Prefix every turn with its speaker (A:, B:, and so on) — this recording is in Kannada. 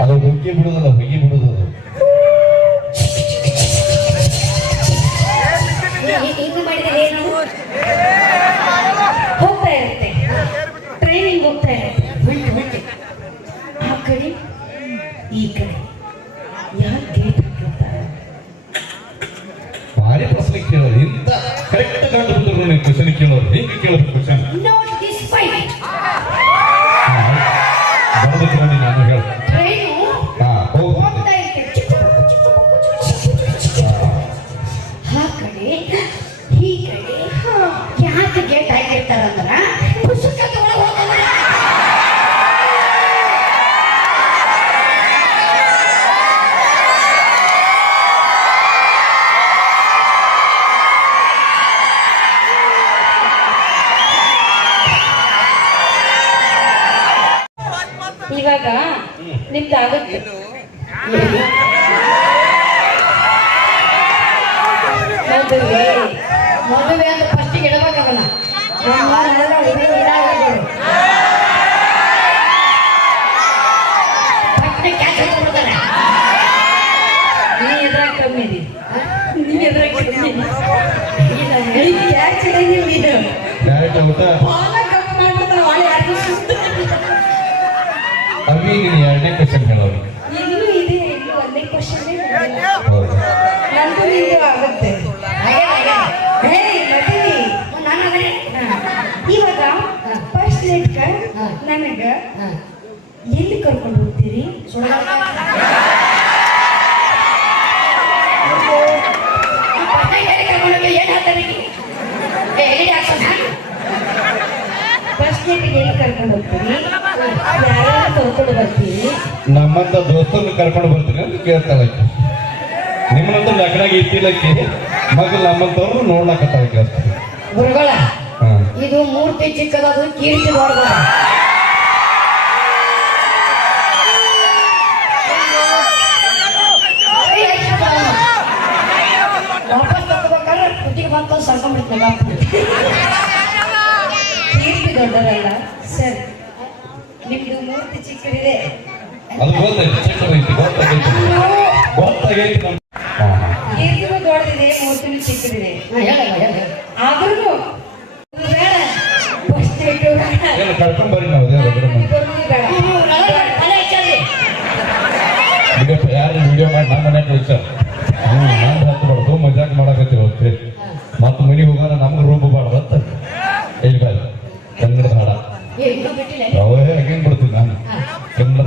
A: ಅದು ಹುಗ್ಗಿ ಬಿಡುದಲ್ಲ ಬಿಡುದು.
B: ಹಿಂಗೆ ಏನು ಹೋಗ್ತಾ ಇರುತ್ತೆ. ಟ್ರೈನಿಂಗ್ ಹೋಗ್ತಾ ಇರುತ್ತೆ. ಆ ಕಡೆ ಈ ಕಡೆ. ಯಾರು ಗೇಟ್ ಹಾಕಿರ್ತಾರೆ?
A: ಭಾರಿ ಪ್ರಶ್ನೆ ಕೇಳೋದು ಇಂತ ಕರೆಕ್ಟ್ ಕಂಡು ಬಿಟ್ಟರು ನನಗೆ ಕ್ವಶನ್ ಕೇಳೋದು ಹಿಂಗೆ ಕೇಳೋದು ಕ್ವಶನ್
B: ನೋಟ್ ದಿಸ್ ಫೈಟ್ ಇದೀನಿ. ನೀ ಆಗುತ್ತೆ ಕಮ್ಮಿ ಅಂತ ಇಲ್ಲ, ನೀ ಕ್ಯಾಚ್ ಹಿಡಿದಿಲ್ಲ ನೀನು.
A: ಡೈರೆಕ್ಟ್ ಊಟ
B: ಬಾಲ ಕಮ್ಮಿ ಮಾಡ್ಬಿಟ್ರೆ ಒಳ್ಳೆ ಯಾರು ಸುಸ್ತು.
A: ಅವಿ ನೀನು ಎರಡನೇ ಕ್ವಶನ್ ಹೇಳೋರು.
B: ಇನ್ನೂ ಇದೆ ಇನ್ನೂ ಒಂದೇ ಕ್ವಶನ್ ನಂದು ನಿಂದು ಆಗುತ್ತೆ. ಇವಾಗ ಫಸ್ಟ್ ಲೆಟ್ಕ ನನಗ ಎಲ್ಲಿ ಕರ್ಕೊಂಡು ಹೋಗ್ತೀರಿ? ಫಸ್ಟ್ ಲೆಟ್ಗೆ ಎಲ್ಲಿ ಕರ್ಕೊಂಡು ಹೋಗ್ತೀರಿ?
A: ನಮ್ಮಂತ ದೋಸ್ತರನ್ನ ಕರ್ಕೊಂಡು ಬರ್ತೀನಿ ಅಂತ ಕೇಳ್ತಾಳೆ ನಿಮ್ಮನಂತ ಲಗ್ನಾಗ ಇಟ್ಟಿಲಕ್ಕೆ ಮಗ ನಮ್ಮಂತವ್ರು ನೋಡ್ಲಾಕತ್ತಾಳ ಕೇಳ್ತಾರೆ
B: ಗುರುಗಳ ಇದು ಮೂರ್ತಿ ಚಿಕ್ಕದದು ಕೀರ್ತಿ ದೊಡ್ಡದ ಕೀರ್ತಿ ದೊಡ್ಡದಲ್ಲ. ಸರ್. ನಿಮ್ದು ಮೂರ್ತಿ ಚಿಕ್ಕದಿದೆ
A: ಅದು ಗೊತ್ತೈತಿ ಚಿಕ್ಕದೈತಿ ಗೊತ್ತಾಗೈತಿ ಗೊತ್ತಾಗೈತಿ ನಮ್ ಹಾ ಹಾ
B: ಕೀರ್ತಿನೂ ದೊಡ್ಡದಿದೆ ಮೂರ್ತಿನೂ ಚಿಕ್ಕದಿದೆ ಆದ್ರೂ ಬೇಡ ಫಸ್ಟ್ ಏಟು ಬೇಡ
A: ಏನು ಕರ್ಕೊಂಡ್ ಬರ್ರಿ ನಾವು ಯಾರು ವಿಡಿಯೋ ಮಾಡಿ ನಮ್ಮ ಮನೆ ಕಳಿಸ್ತಾರ ಅವರೇ ಅಗೇನ್ ಬರ್ತೀನಿ ನಾನು ಕನ್ನಡ